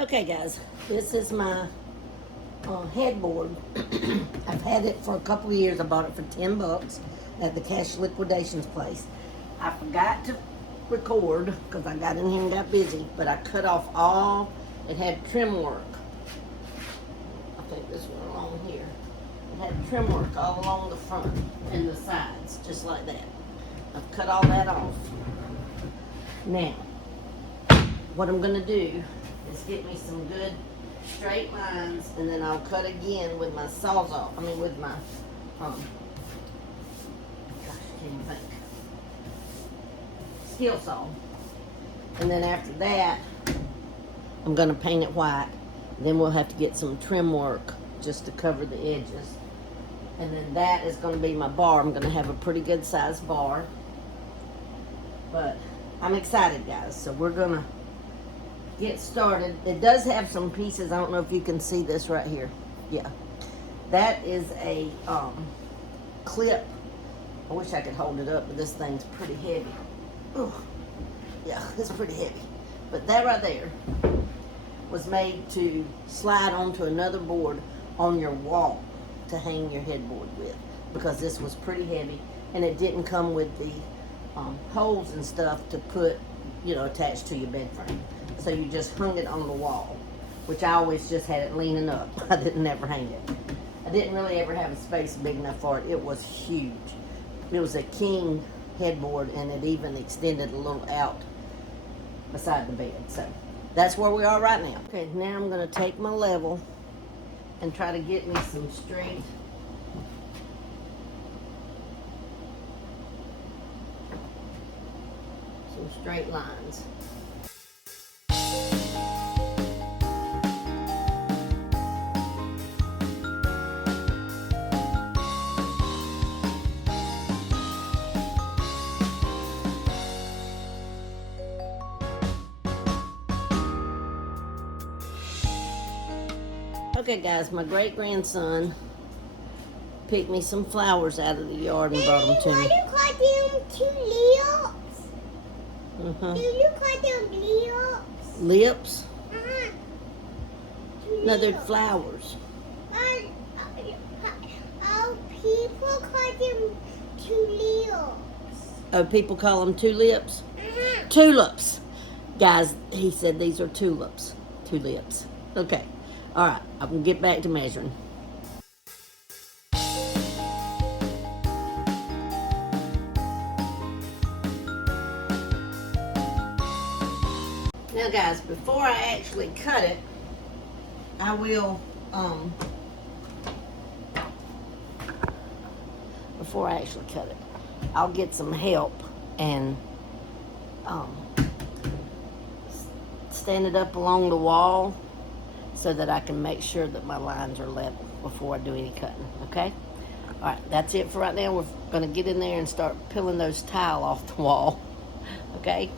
Okay guys, this is my headboard. I've had it for a couple of years. I bought it for 10 bucks at the cash liquidations place. I forgot to record because I got in here and got busy, but I cut off all, it had trim work. I think this one along here. It had trim work all along the front and the sides, just like that. I've cut all that off. Now, what I'm gonna do is get me some good straight lines, and then I'll cut again with my sawzall. I mean, with my gosh, I can't even think. Skill saw. And then after that, I'm gonna paint it white. Then we'll have to get some trim work just to cover the edges. And then that is gonna be my bar. I'm gonna have a pretty good sized bar. But I'm excited, guys. So we're gonna get started. It does have some pieces. I don't know if you can see this right here. Yeah, that is a clip. I wish I could hold it up, but this thing's pretty heavy. Ooh, yeah, it's pretty heavy. But that right there was made to slide onto another board on your wall to hang your headboard with, because this was pretty heavy and it didn't come with the holes and stuff to put, you know, attached to your bed frame. So you just hung it on the wall, which I always just had it leaning up. I didn't ever hang it. I didn't really ever have a space big enough for it. It was huge. It was a king headboard, and it even extended a little out beside the bed. So that's where we are right now. Okay, now I'm gonna take my level and try to get me some straight lines. Okay guys, my great-grandson picked me some flowers out of the yard and brought them to me. Do you call them tulips? Uh-huh. Do you call them lips? Lips? Uh-huh. No, they're flowers. People call them tulips. Oh, people call them tulips? Uh-huh. Tulips. Guys, he said these are tulips. Tulips. Okay. All right, I can get back to measuring. Now guys, before I actually cut it, I will, I'll get some help and stand it up along the wall so that I can make sure that my lines are level before I do any cutting, okay? All right, that's it for right now. We're gonna get in there and start peeling those tile off the wall, okay?